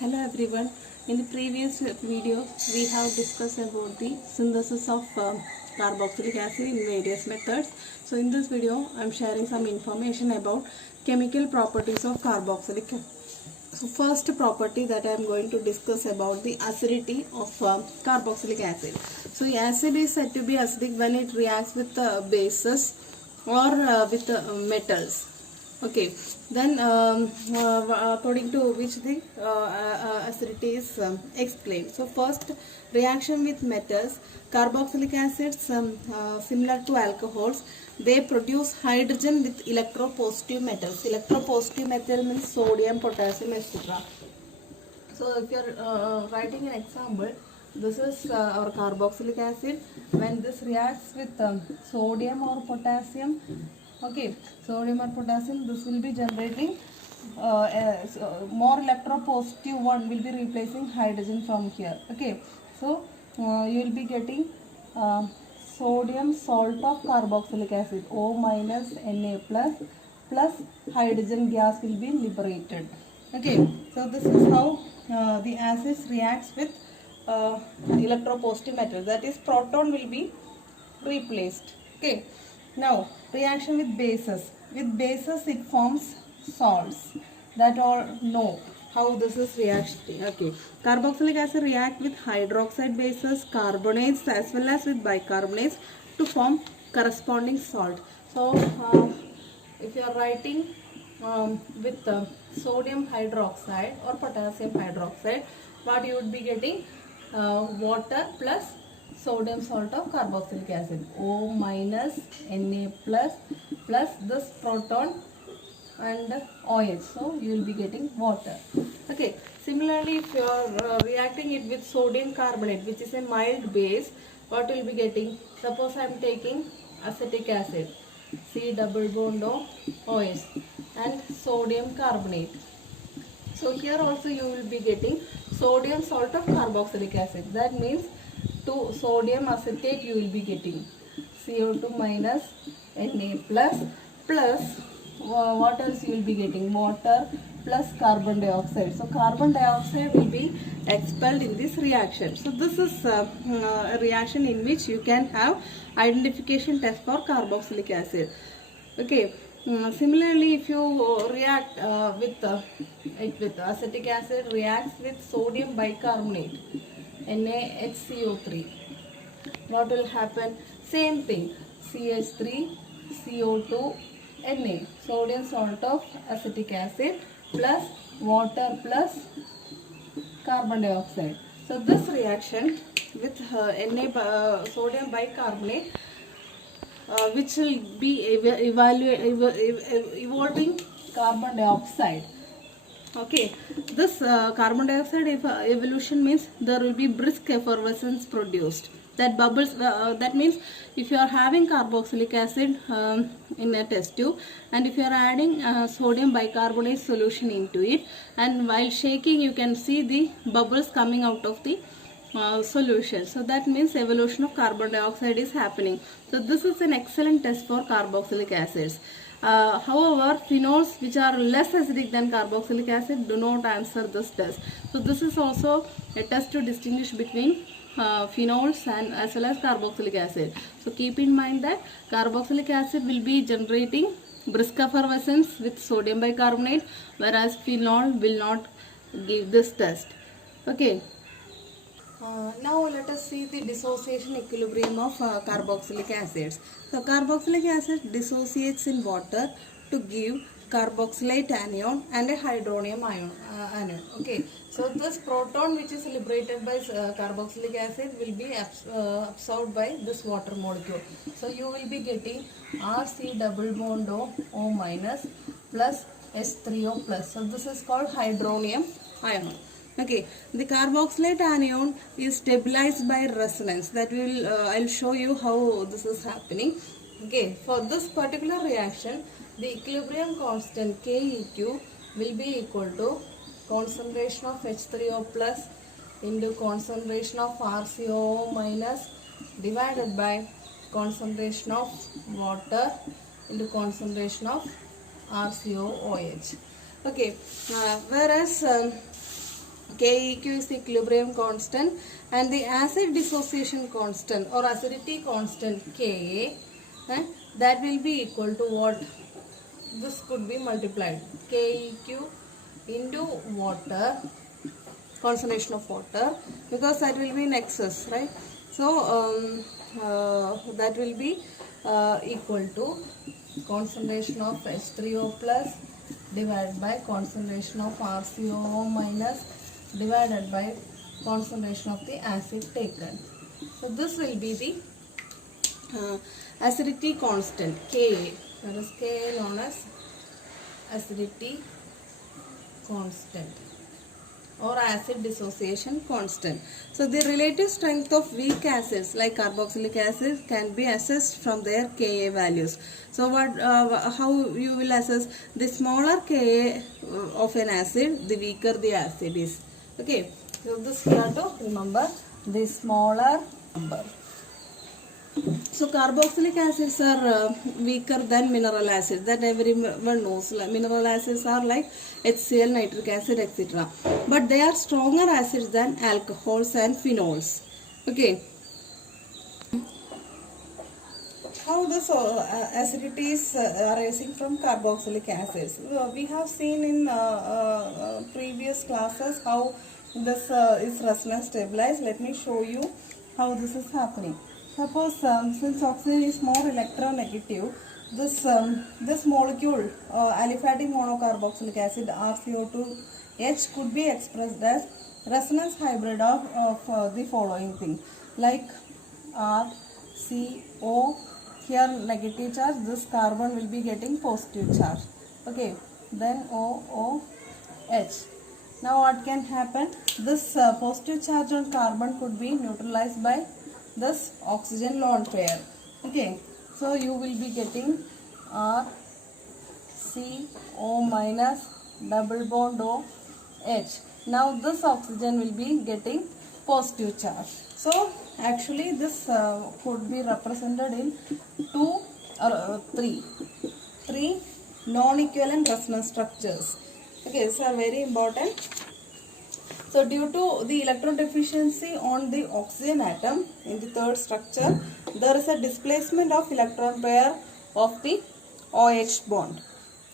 Hello everyone. In the previous video, we have discussed about the synthesis of carboxylic acid in various methods. So in this video, I am sharing some information about chemical properties of carboxylic acid. So first property that I am going to discuss about the acidity of carboxylic acid. So acid is said to be acidic when it reacts with bases or with metals. Okay, then according to which the acidity is explained. So first, reaction with metals, carboxylic acids similar to alcohols, they produce hydrogen with electropositive metals. Electropositive metal means sodium, potassium, etc. So if you are writing an example, this is our carboxylic acid. When this reacts with sodium or potassium, okay, sodium or potassium, this will be generating more electropositive one will be replacing hydrogen from here. Okay, so you will be getting sodium salt of carboxylic acid, O minus Na plus hydrogen gas will be liberated. Okay, so this is how the acids reacts with electropositive metal, that is proton will be replaced. Okay, now reaction with bases. With bases it forms salts, that all know how this is reaction. Okay, carboxylic acid react with hydroxide bases, carbonates as well as with bicarbonates to form corresponding salt. So if you are writing with sodium hydroxide or potassium hydroxide, what you would be getting? Water plus sodium salt of carboxylic acid, O minus Na plus this proton and OH, so you will be getting water. Okay, similarly if you are reacting it with sodium carbonate, which is a mild base, what will be getting? Suppose I am taking acetic acid, C double bond O OH and sodium carbonate. So here also you will be getting sodium salt of carboxylic acid. That means to sodium acetate you will be getting CO2 minus Na plus what else you will be getting? Water plus carbon dioxide. So carbon dioxide will be expelled in this reaction. So this is a reaction in which you can have identification test for carboxylic acid. Okay. Similarly, if you react with acetic acid reacts with sodium bicarbonate, NaHCO3, what will happen? Same thing, CH3, CO2, Na, sodium salt of acetic acid plus water plus carbon dioxide. So this reaction with sodium bicarbonate, which will be evolving carbon dioxide. Okay, this carbon dioxide evolution means there will be brisk effervescence produced. That bubbles, that means if you are having carboxylic acid in a test tube and if you are adding sodium bicarbonate solution into it, and while shaking you can see the bubbles coming out of the solution. So that means evolution of carbon dioxide is happening. So this is an excellent test for carboxylic acids. However, phenols which are less acidic than carboxylic acid do not answer this test. So this is also a test to distinguish between phenols and as well as carboxylic acid. So keep in mind that carboxylic acid will be generating brisk effervescence with sodium bicarbonate, whereas phenol will not give this test. Okay. Now let us see the dissociation equilibrium of carboxylic acids. So carboxylic acid dissociates in water to give carboxylate anion and a hydronium anion. Okay, so this proton which is liberated by carboxylic acid will be absorbed by this water molecule. So you will be getting Rc double bond O minus plus H3O plus. So this is called hydronium ion. Okay, the carboxylate anion is stabilized by resonance. That will I'll show you how this is happening. Okay, for this particular reaction, the equilibrium constant Keq will be equal to concentration of H3O plus into concentration of RCO minus divided by concentration of water into concentration of RCOOH. Okay, whereas KEQ is the equilibrium constant, and the acid dissociation constant or acidity constant Ka, that will be equal to what? This could be multiplied KEQ into water, concentration of water, because that will be in excess, right? So that will be equal to concentration of H3O plus divided by concentration of RCOO minus divided by concentration of the acid taken. So this will be the acidity constant Ka, that is Ka known as acidity constant or acid dissociation constant. So the relative strength of weak acids like carboxylic acid can be assessed from their Ka values. So how you will assess? The smaller Ka of an acid, the weaker the acid is. Okay, so this you have to remember, the smaller number. So carboxylic acids are weaker than mineral acids, that everyone knows. Mineral acids are like HCl, nitric acid, etc. But they are stronger acids than alcohols and phenols. Okay. How this acidity is arising from carboxylic acids? We have seen in previous classes how this is resonance stabilized. Let me show you how this is happening. Suppose since oxygen is more electronegative, this molecule aliphatic monocarboxylic acid RCO2H could be expressed as resonance hybrid of the following thing, like RCO, here negative charge, this carbon will be getting positive charge. Okay, then OOH. Now what can happen? This positive charge on carbon could be neutralized by this oxygen lone pair. Okay, so you will be getting RCO minus double bond OH. Now this oxygen will be getting positive charge. So actually this could be represented in three non-equivalent resonance structures. Okay, these are very important. So due to the electron deficiency on the oxygen atom in the third structure, there is a displacement of electron pair of the OH bond,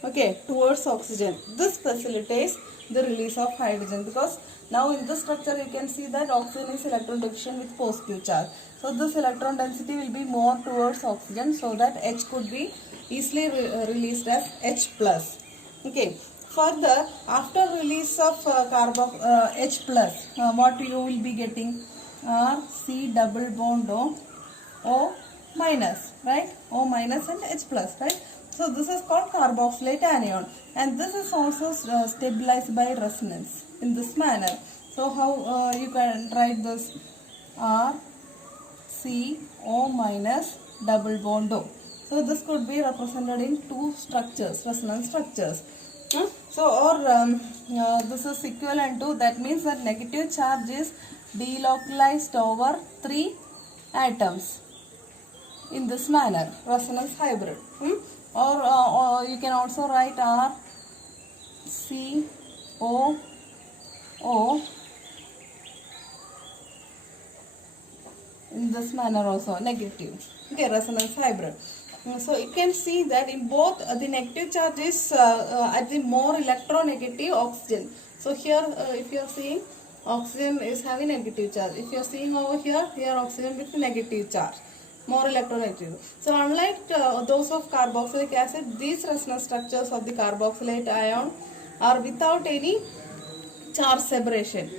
okay, towards oxygen. This facilitates the release of hydrogen, because now in this structure you can see that oxygen is electron deficient with positive charge. So this electron density will be more towards oxygen, so that H could be easily released as H plus. Okay. Further, after release of H plus, what you will be getting? C double bond O minus, right? O minus and H plus, right? So this is called carboxylate anion, and this is also stabilized by resonance in this manner. So how you can write this? RCO minus double bond O. So this could be represented in two structures, resonance structures. So or this is equivalent to, that means that negative charge is delocalized over 3 atoms in this manner, resonance hybrid. Or you can also write RCOO in this manner also, negative. Okay, resonance hybrid. So you can see that in both the negative charge is at the more electronegative oxygen. So here if you are seeing, oxygen is having negative charge. If you are seeing over here, oxygen with negative charge, more electronegative. So unlike those of carboxylic acid, these resonance structures of the carboxylate ion are without any charge separation.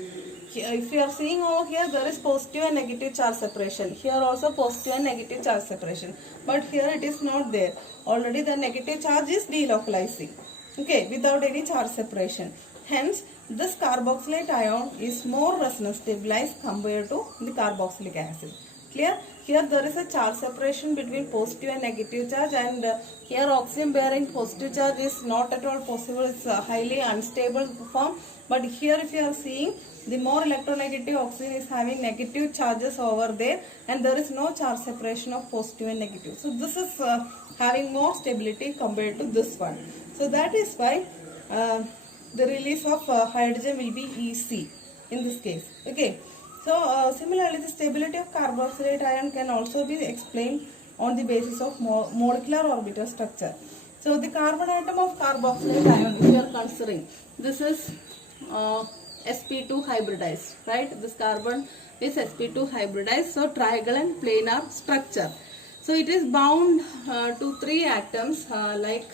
If you are seeing over here, there is positive and negative charge separation. Here also positive and negative charge separation. But here it is not there. Already the negative charge is delocalizing. Okay, without any charge separation. Hence, this carboxylate ion is more resonance stabilized compared to the carboxylic acid. Clear? Here there is a charge separation between positive and negative charge, and here oxygen bearing positive charge is not at all possible. It's a highly unstable form. But here if you are seeing, the more electronegative oxygen is having negative charges over there, and there is no charge separation of positive and negative. So this is having more stability compared to this one. So that is why the release of hydrogen will be EC. in this case. Okay. So similarly, the stability of carboxylate ion can also be explained on the basis of molecular orbital structure. So the carbon atom of carboxylate ion, if you are considering, this is sp2 hybridized, right? This carbon is sp2 hybridized, so triangle and planar structure. So it is bound to 3 atoms, like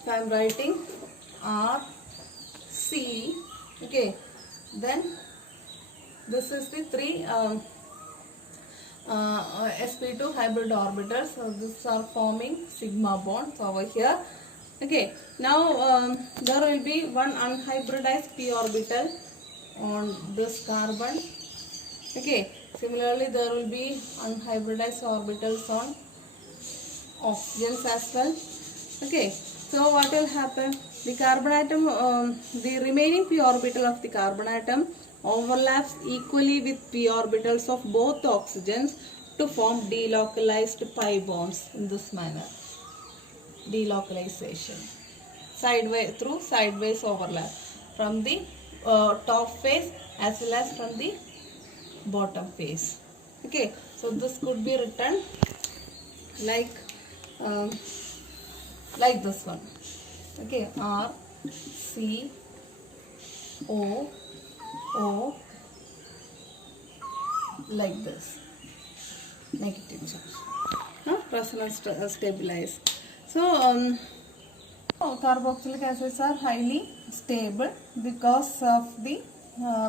if I am writing R, C, okay, then this is the 3 sp2 hybrid orbitals. So these are forming sigma bonds over here. Okay, now there will be one unhybridized p orbital on this carbon. Okay, similarly there will be unhybridized orbitals on oxygens as well. Okay, so what will happen? The carbon atom, the remaining p orbital of the carbon atom overlaps equally with p orbitals of both oxygens to form delocalized pi bonds in this manner. Delocalization sideways, through sideways overlap from the top face as well as from the bottom face. Okay, so this could be written like this one. Okay, R, C, O, O, like this. Negative charge. Resonance stabilize. So carboxylic acids are highly stable because of the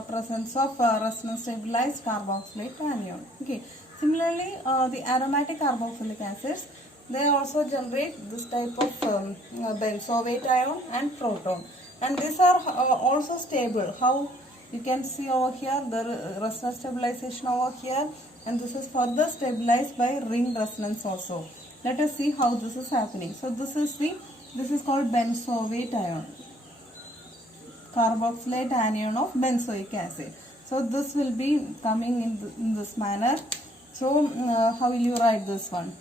presence of resonance stabilized carboxylate anion. Okay. Similarly, the aromatic carboxylic acids, they also generate this type of benzoate ion and proton, and these are also stable. How you can see over here, the resonance stabilization over here, and this is further stabilized by ring resonance also. Let us see how this is happening. So this is called benzoate ion, carboxylate anion of benzoic acid. So this will be coming in this manner. So how will you write this one?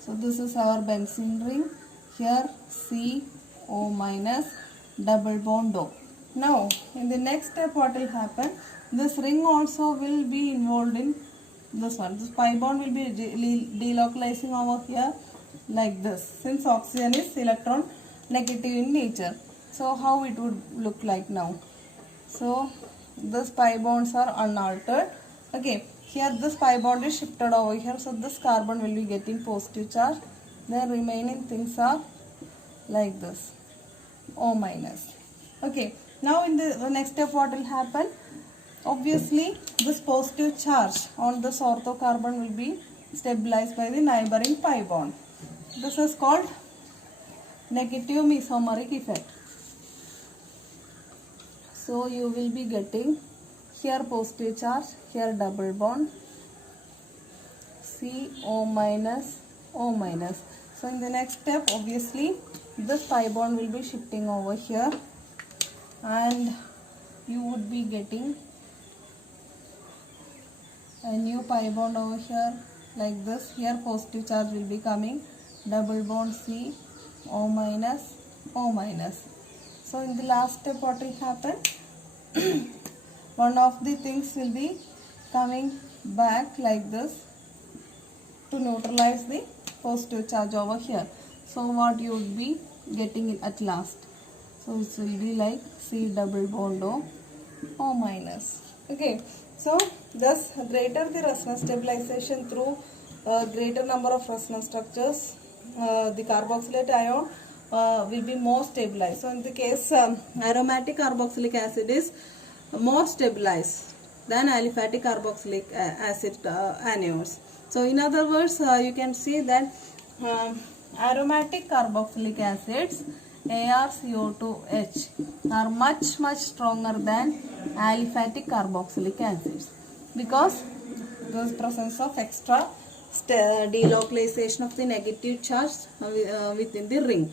So this is our benzene ring. Here CO minus, double bond O. Now in the next step what will happen? This ring also will be involved in this one. This pi bond will be delocalizing over here like this, since oxygen is electron negative in nature. So how it would look like now? So this pi bonds are unaltered. Okay, here this pi bond is shifted over here, so this carbon will be getting positive charge. The remaining things are like this, O minus. Okay, now in the next step what will happen? Obviously this positive charge on this ortho carbon will be stabilized by the neighboring pi bond. This is called negative mesomeric effect. So you will be getting here positive charge, here double bond, CO minus, O minus. So in the next step, obviously this pi bond will be shifting over here, and you would be getting a new pi bond over here like this. Here positive charge will be coming, double bond C, O minus, O minus. So in the last step what will happen? One of the things will be coming back like this to neutralize the positive charge over here. So what you would be getting at last? So it will be like C double bond O, O minus. Okay, so thus greater the resonance stabilization through greater number of resonance structures, the carboxylate ion will be more stabilized. So in the case aromatic carboxylic acid is more stabilized than aliphatic carboxylic acid anions. So in other words, you can see that aromatic carboxylic acids ArCO2H are much stronger than aliphatic carboxylic acids because there is presence of extra delocalization of the negative charge within the ring.